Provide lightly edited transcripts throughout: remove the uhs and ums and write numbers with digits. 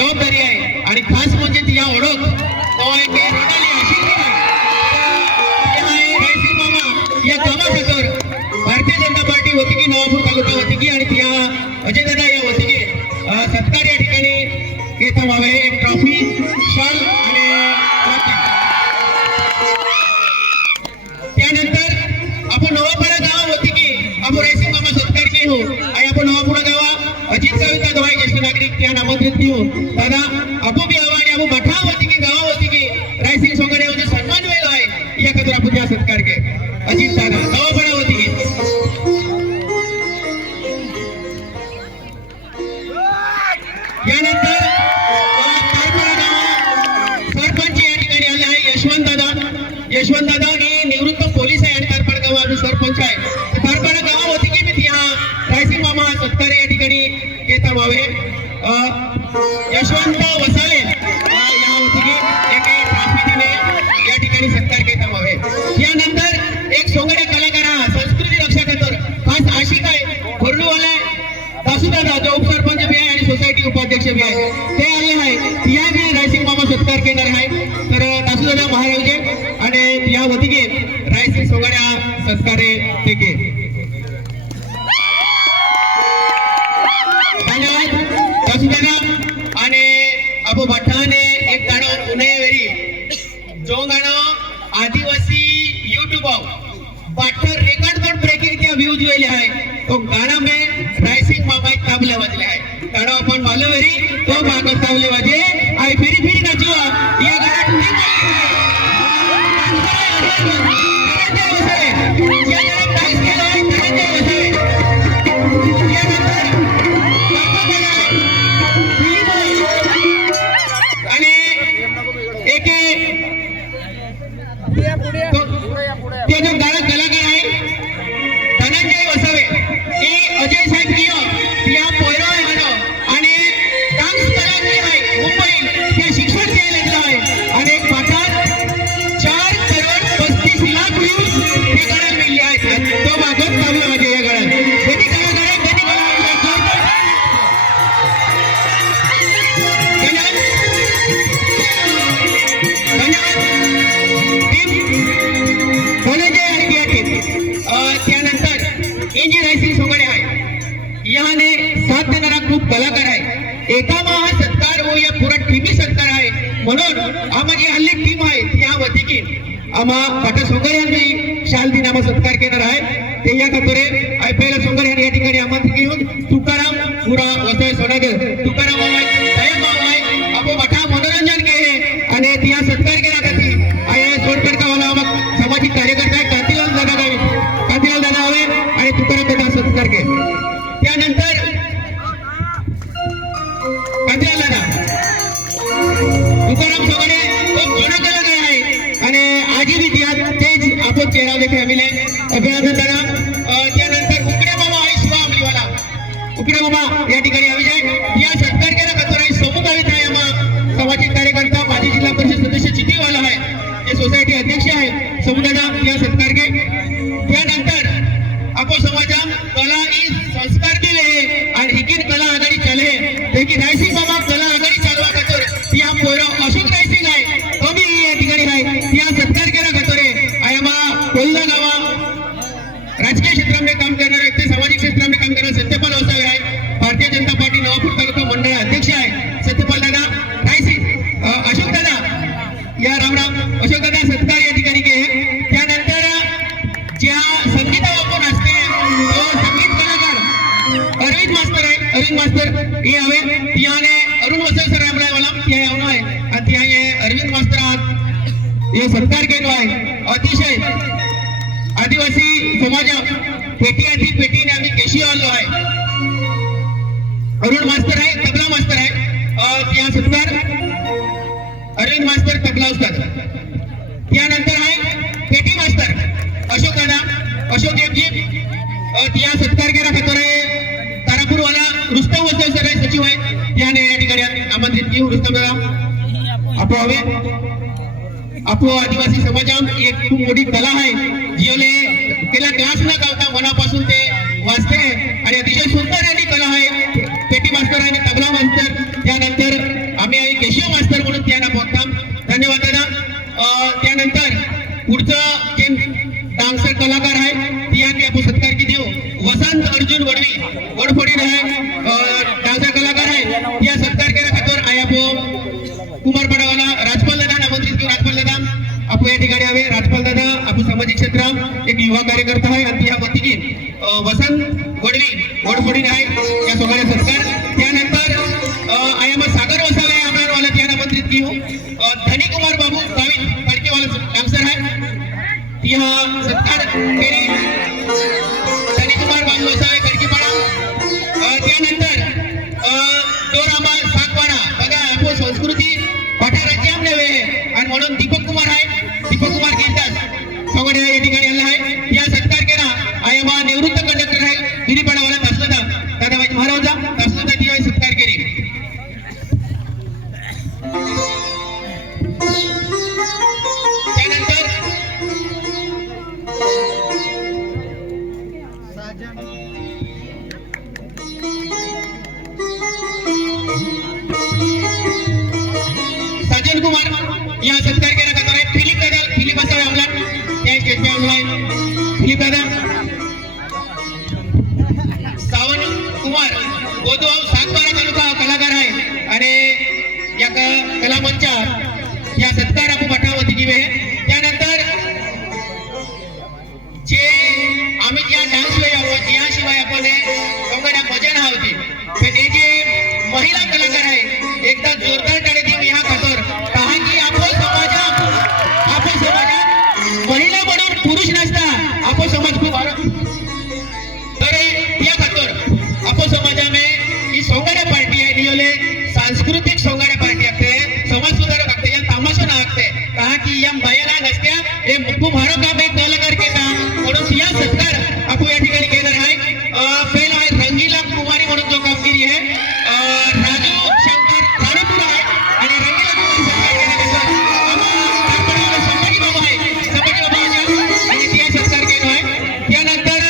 जबाबदारी आहे आणि खास म्हणजे ती या ओळख तो आहे की रोडाली अशी मामा या कामाखातर भारतीय जनता पार्टी होती की नवापूर तालुका होती की आणि त्या अजय दादा या होती की सत्कार या ठिकाणी येता व्हावे एक ट्रॉफी शाल आणि त्यानंतर आपण नवापुरा गाव होती की आपण रायसिंग मामा सत्कार के हो आणि आपण नवापुरा गावा अजित कविता दवाई ज्येष्ठ नागरिक त्या आमंत्रित देऊ दादा आपो बी हवा आणि आपण मठा होती की गावा होती की रायसिंग सोंगडे होते सन्मान वेळ आहे या खातर आपण त्या सत्कार के अजित दादा नवापुरा होती की यानंतर सरपंच या ठिकाणी आले आहे यशवंत दादा आणि निवृत्त पोलीस आहे आणि तारपाडा गावाचा सरपंच आहे तारपाडा गाव होती की मी त्या रायसिंग मामा सत्कार या ठिकाणी येता व्हावे यशवंत वसाले या होती की एक ट्रॉफी दिले या ठिकाणी सत्कार घेता व्हावे यानंतर एक सोंगडे कलाकार संस्कृती रक्षा खातर खास आशिक आहे कोरडूवाला दासूदादा जो उपसरपंच भी आहे आणि सोसायटी उपाध्यक्ष भी आहे ते आले आहे या जे रायसिंग मामा सत्कार केणार आहे तर दासूदादा महाराजे आणि या होती की रायसिंग सोंगड्या सत्कारे तेके धन्यवाद दासूदादा आणि अबो भट्टाने एक गाणं उन्हाळेवेरी जो गाणं आदिवासी यूट्यूब बाटर रेकॉर्ड पण ब्रेकिंग त्या व्ह्यूज वेले आहे तो गाणं में रायसिंग मामा ताबले वाजले आहे गाणं आपण मालवेरी तो मागं ताबले वाजे आई फिरी फिरी नाचवा या गाण्यात कलाकार आहे एका महा सत्कार हो या पुरा टीमी सत्कार आहे म्हणून आम्हाला हल्ली टीम आहे त्या वती की आम्हा पाटा सोंगर यांनी शाल दिन आम्हा सत्कार केणार आहे ते या खातोरे IPL सोंगर यांनी या ठिकाणी आमंत्रित घेऊन तुकाराम पुरा वसई सोनागर तुकाराम साहेब मामाय आपो मठा मनोरंजन केले आणि त्या सत्कार केला खाती आय सोडकडकावाला सामाजिक कार्यकर्ता आहे कांतीलाल दादा हवे आणि तुकाराम दादा सत्कार के त्यानंतर तुकाराम सोगडे तो जुना कलाकार आहे आणि आजी भी तेज आपण चेहरा देखे आम्ही अभिनंदन करा त्यानंतर उकडे मामा आहे शिवा आमलीवाला उकडे मामा या ठिकाणी आम्ही जाय या सत्कार केला कतोराई समूह कविता आहे आम्हा सामाजिक कार्यकर्ता माजी जिल्हा परिषद सदस्य चिठीवाला आहे ते सोसायटी अध्यक्ष आहे समुदाय या सत्कार के त्यानंतर आपण समाजा कला ही संस्कार केले आणि हिकीन कला आघाडी चाले ते की रायसिंग मामा कला आघाडी चालवा खातर या पोरा अशोक रायसिंग आहे तो भी या ठिकाणी आहे या सत्कार केला खातोरे आयमा कोल्हा गावा राजकीय क्षेत्रामध्ये काम करणारे ते सामाजिक क्षेत्रामध्ये काम करणारे सत्यपाल वसावे आहे भारतीय जनता पार्टी नवापूर तालुका मंडळ अध्यक्ष आहे सत्यपाल दादा रायसिंग अशोक दादा या रामराम अशोक दादा सत्कार या ठिकाणी के त्यानंतर ज्या संगीत वापर असते तो संगीत कलाकार अरविंद मास्तर आहे अरविंद मास्तर ये हवे त्याने अरुण वसई सर आमला वाला त्या आवनो आहे आणि त्या ये अरविंद मास्तर आज ये सत्कार केलो आहे अतिशय आदिवासी समाज पेटीने आम्ही केशी आलो आहे अरुण मास्तर आहे तबला मास्तर आहे त्या सत्कार अरविंद मास्तर तबला उस्ताद त्यानंतर आहे पेटी मास्तर अशोक दादा अशोक देवजी त्या सत्कार केला खातर तारापूर वाला रुस्तम वसई सर सचिव आहे त्याने या ठिकाणी आमंत्रित घेऊ रुस्तम दादा आपो हवे आपो आदिवासी समाजात एक खूप मोठी कला आहे जिओले त्याला क्लास न गावता मनापासून ते वाचते आणि अतिशय सुंदर आणि कला आहे पेटी मास्तर आणि तबला मास्तर त्यानंतर डान्सर म्हणून त्यांना बघताम. धन्यवाद दादा. त्यानंतर पुढचं जे डान्सर कलाकार आहे त्यांनी आपण सत्कार की देऊ. वसंत अर्जुन वडवी वडफोडी आहे डान्सर कलाकार आहे या सत्कार केला खातर आहे आपण कुमारपाडावाला राजपाल दादा आमंत्रित करू. राजपाल दादा आपण या ठिकाणी हवे. राजपाल दादा आपण सामाजिक क्षेत्रात एक युवा कार्यकर्ता आहे आणि या वतीने वसंत वडवी वडफोडी आहे या सोहळ्याचा सत्कार. त्यानंतर आहे मग सागर वसावे आपल्याला त्यांना आमंत्रित घेऊ. धनी कुमार बाबू गावित खडकेवाला डान्सर आहे ती हा सत्कार केली. धनी कुमार बाबू वसावे खडकेपाडा. त्यानंतर डोरामा सागवाडा बघा आपण संस्कृती वाठाराची आमने वे आणि म्हणून दीपक कुमार आहे. दीपक कुमार कीर्तन सोगडे या ठिकाणी आला आहे. या सत्कार केला आहे मा निवृत्त कंडक्टर आहे गिरीपाडावाला तासलदा दादाबाई महाराजा तासलदा ती आहे सत्कार केली. त्यानंतर साजन कुमार या सत्कार केला जाणार आहे. फिलिप दादा फिलिप असावे आमला त्या स्टेज पे ऑनलाइन फिलिप दादा. सावन कुमार गोदवाव सातबारा तालुका कलाकार आहे आणि या कला मंचात या सत्कार आपण पाठावती की वे. त्यानंतर जे आम्ही ज्या डान्स वे आपण याशिवाय आपण सोंगड्या मजा ना होती पण हे जे महिला कलाकार आहे एकदा जोरदार टाळे देऊ ह्या खातर कहा की आपण समाजात महिला म्हणून पुरुष नसता आपण समाज खूप तर या खातर आपण समाजामध्ये ही सोंगाड्या पार्टी आहे नियोले सांस्कृतिक सोंगाड्या पार्टी असते समाज सुधारक असते या तामाशा ना असते कहा की या बायाला नसत्या हे खूप हारो काम एक कलाकार केला म्हणून या सत्कार आपण या ठिकाणी केणार आहे. पहिला आहे रंगीला कुमारी म्हणून जो कामगिरी आहे राजू शंकर राणीपूर आहे आणि रंगीला कुमारी सत्कार केला संभाजी बाबा आहे संभाजी बाबा आणि ती सत्कार केला आहे. त्यानंतर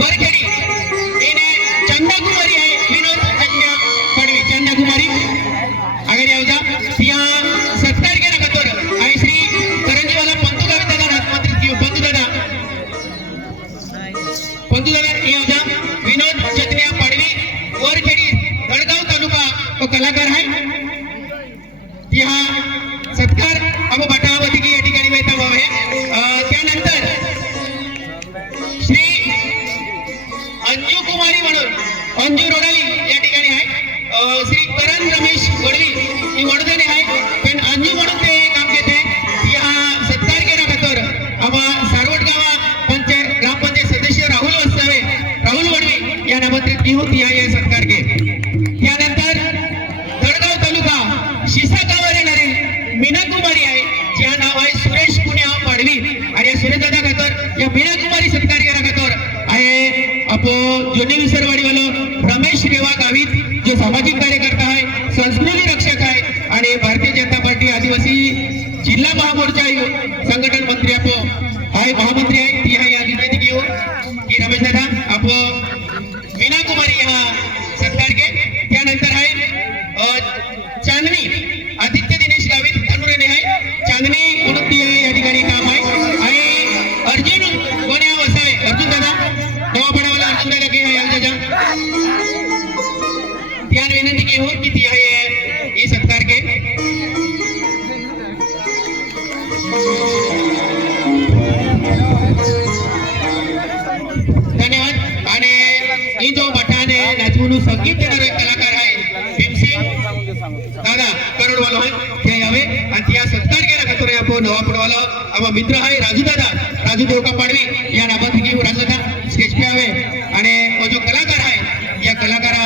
वरखेडी इने चंदा कुमारी आहे विनोद चंद्या पडवी चंदा कुमारी आगे जाऊजा त्या सत्कार केला खातर आणि श्री करंजीवाला पंतू गावी दादा राजमंत्री पंतू दादा येऊजा विनोद चंद्या पडवी वरखेडी गडगाव तालुका तो कलाकार आहे. त्या सत्कार अब बाटावती की या ठिकाणी मिळता आहे. त्यानंतर श्री अंजू कुमारी म्हणून अंजू रोडाली या ठिकाणी आहे. श्री करण रमेश वडवी ही वडोदने आहे पण अंजू म्हणून ते काम घेते. या सत्कार केला खातर आम्हा सारवट गावा पंचायत ग्रामपंचायत सदस्य राहुल वसावे राहुल वडवी या आमंत्रित की होती या सत्कार के. त्यानंतर धडगाव तालुका शिसा गावावर येणारी मीना कुमारी आहे ज्या नाव आहे सुरेश पुण्या पाडवी आणि या सुरेश दादा खातर या मीना कुमारी सत्कार केला खातर आहे आपण जुने विसरवाडीवाला रमेश रेवा गावित जो सामाजिक कार्यकर्ता आहे संस्कृती रक्षक आहे आणि भारतीय जनता पार्टी आदिवासी जिल्हा महामोर्चा संघटन मंत्री आपण आहे महामंत्री आहे ती आहे या विनंती घेऊ की रमेश दादा आपण मीना कुमारी हा सत्कार के. त्यानंतर आहे चांदणी आदित्य दिनेश गावित धनुरेने आहे चांदणी म्हणून ती या ठिकाणी काम आहे. आणि अर्जुन गोण्या वसावे अर्जुन दादा नवापडावाला अर्जुन दादा की आहे त्या विनंती घेऊ की ती आहे ही सत्कार के. धन्यवाद. आणि ही जो बटाने नाचवून संगीत देणारे कलाकार आहे भीमसिंग दादा करोडवाला आहे ते यावे आणि या सत्कार केला खातर आपण नवापडवाला आम्हा मित्र आहे राजू दादा राजू देवका पाडवी या नामात घेऊ. राजू दादा स्टेज पे यावे आणि जो कलाकार आहे या कलाकारा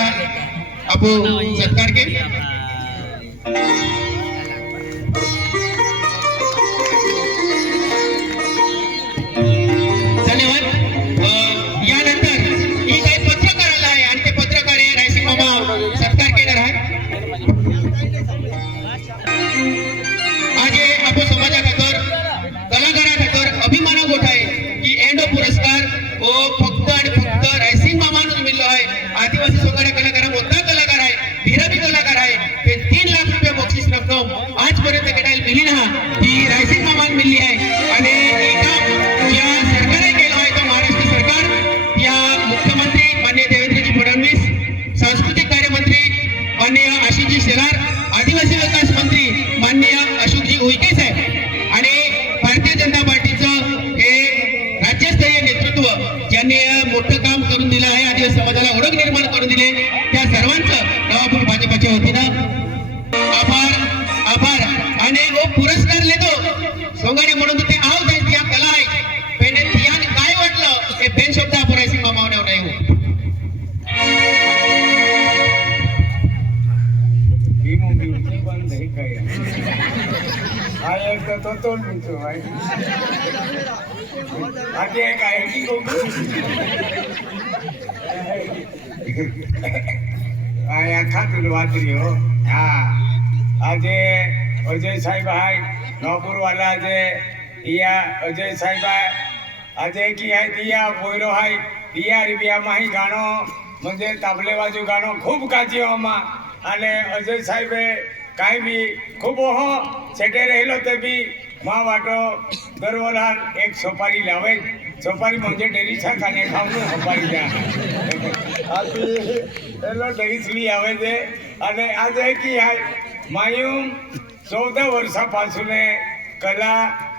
आपण सत्कार के. धन्यवाद. यानंतर ही काही पत्रकार आला आहे आणि ते पत्रकार आहे रायसिंग मामा सत्कार केणार आहे. आज आपण समाजा खातर कलाकारा खातर अभिमाना गोठ आहे की एंडो पुरस्कार फक्त आणि फक्त रायसिंग मामानूच मिळलो आहे. आदिवासी सोंगाड्या कलाकारा मोठा कलाकार आहे धीरबी कलाकार आहे ते 3 नहीं कया आया तो तोड़ लीचो भाई आगे काय की को आया खातुल वातरी हो हाँ આજે અજય સાહેબ હાય નોપુર વાલા જે ઈયા અજય સાહેબ આજે की हाय दिया पोयरो हाय दिया रिबिया माही गाणो म्हणजे ताबले बाजू गाणो खूप गाज्यो आमा અને અજય સાહેબે કાંઈ બી ખૂબ ઓહો છેટે રહેલો તે બી માં વાટો દરવલાલ એક સોપારી લાવે સોપારી म्हणजे ડેરી છા કાને ખાવાનું સોપારી જા આથી એલો ડેરી આવે છે અને આજે की हाय मायूं 14 वर्षापासून कला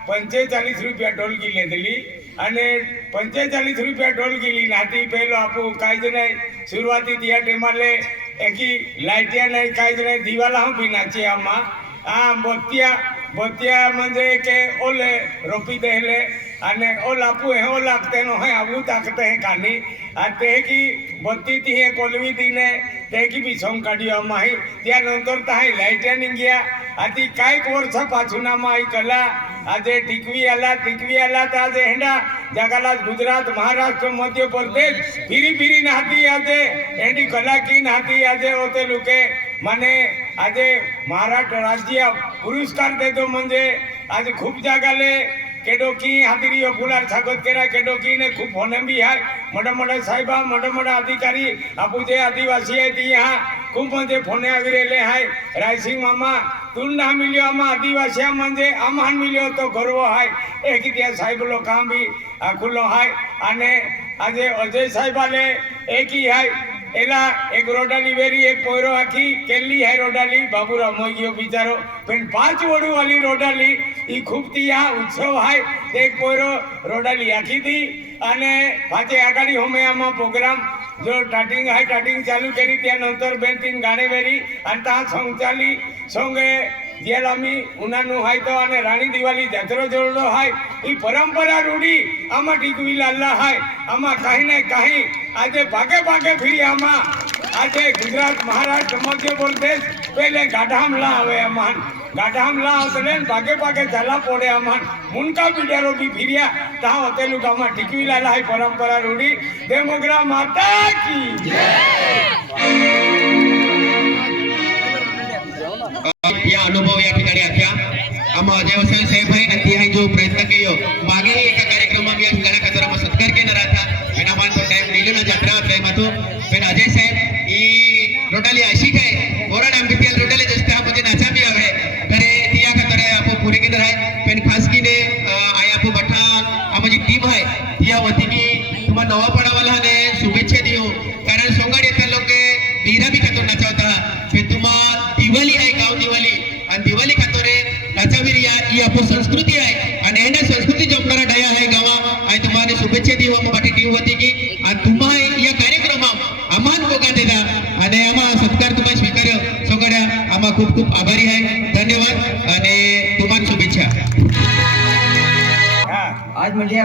45 रुपया ढोलकी लेतली અને 45 रुपया ढोलकी नाती પહેલો આપું કાંઈ જ નહીં શરૂઆતી त्या ટાઈમાલે એકી લાઇટિયા નહીં કાંઈ જ નહીં દિવાલા હું બી નાચી આમાં આ બોતિયા म्हणजे કે ઓલે રોપી દેલે અને ઓ લાપુ હે ઓ લાગતેનો હે આવું તાકતે હે કાની આ તે की બત્તી તી હે કોલવી તી ને તે की બી સોંગ કાઢ્યો આમાં હી त्यानंतर તાહે લાઇટિયા ની ગયા આથી કાંઈક વર્ષા પાછુનામાં આ કલા આજે ટીકવી આલા તા આજે હેંડા જગાલા ગુજરાત મહારાષ્ટ્ર મધ્ય પ્રદેશ ફીરી નાતી આજે એની કલા की નાતી આજે ઓતે લુકે મને આજે महाराष्ट्र राज्य पुरस्कार देतो म्हणजे आज खूप जागाले केडो की हातिरियो गुलाल स्वागत केला केडो की ने खूप होने भी है मोठा साहेबा मोठा अधिकारी आपू जे आदिवासी आहे ती यहाँ खूप म्हणजे फोने आवी रेले आहे रायसिंग मामा तुलना मिल्यो आमा आदिवासी म्हणजे आम्हान मिल्यो तो गर्व आहे एक त्या साहेब लोक काम बी खुल्लो आहे आणि आज अजय साहेबाले एक ही आहे एला एक रोडाली वेरी एक पोयरो आखी केली है रोडाली बाबूराव मोई बिचारो पण 5 वडू वाली रोडाली ई खूप ती या उत्सव है एक पोयरो रोडाली आखी थी અને પાછે આગાડી હોમે આમાં પ્રોગ્રામ જો સ્ટાર્ટિંગ હાઈ સ્ટાર્ટિંગ ચાલુ કરી त्यानंतर 2-3 ગાણે વેરી અને તા સોંગ ચાલી સોંગે જેલામી ઉનાનું હાઈ તો અને રાણી દિવાળી જાત્રા જોડો હાઈ ઈ પરંપરા રૂડી આમાં ટીકવી લાલ્લા હાઈ આમાં કાંઈ ને કાંઈ આજે ભાગે ફરી આમાં આજે ગુજરાત મહારાષ્ટ્ર મધ્ય પ્રદેશ પહેલે ગાઢામલા આવે અમાન ગાઢામલા આવતલે ભાગે ચાલા પોડે અમાન મુનકા પીડારો બી ફિર્યા તા હોતેલું ગામમાં ટીકવી લાલા હાઈ પરંપરા રૂડી દેમોગ્રા માતા की या अनुभव या ठिकाणी आख्या आम्हा अजय वसई साहेब आहे आणि ती जो प्रयत्न केयो मागे एका कार्यक्रमात या ठिकाणी कचरा सत्कार केला राहता बिना मान तो टाइम दिले ना यात्रा टाइम आतो पण अजय साहेब ही रोटाली अशी काय ओरड आंबितियल रोटाली जस्ट म्हणजे नाचा बी आहे तर तिया कतरे आपो पुरे केंद्र आहे पण खास कीने आया आपो बठा आमाची टीम आहे तिया वतीने तुम्हा नवा पडावाला ने शुभेच्छा दियो कारण सोंगाड येता लोक बीरा बी खातो नाचवता पण तुम्हा दिवाळी आहे गाव दिवाळी आणि दिवाळी खातो रे नाचावीर या ही आपो संस्कृती आहे आणि एंडा संस्कृती जपणारा डया आहे गावा आणि तुम्हाला शुभेच्छा दियो आम्हा टीम वती की आणि तुम्हा या कार्यक्रमात आम्हान बोगा देता आणि आम्हा सत्कार तुम्हा स्वीकार्य सोंगाड्या आम्हा खूप आभारी आहे धन्यवाद आणि तुम्हाला शुभेच्छा आज म्हणजे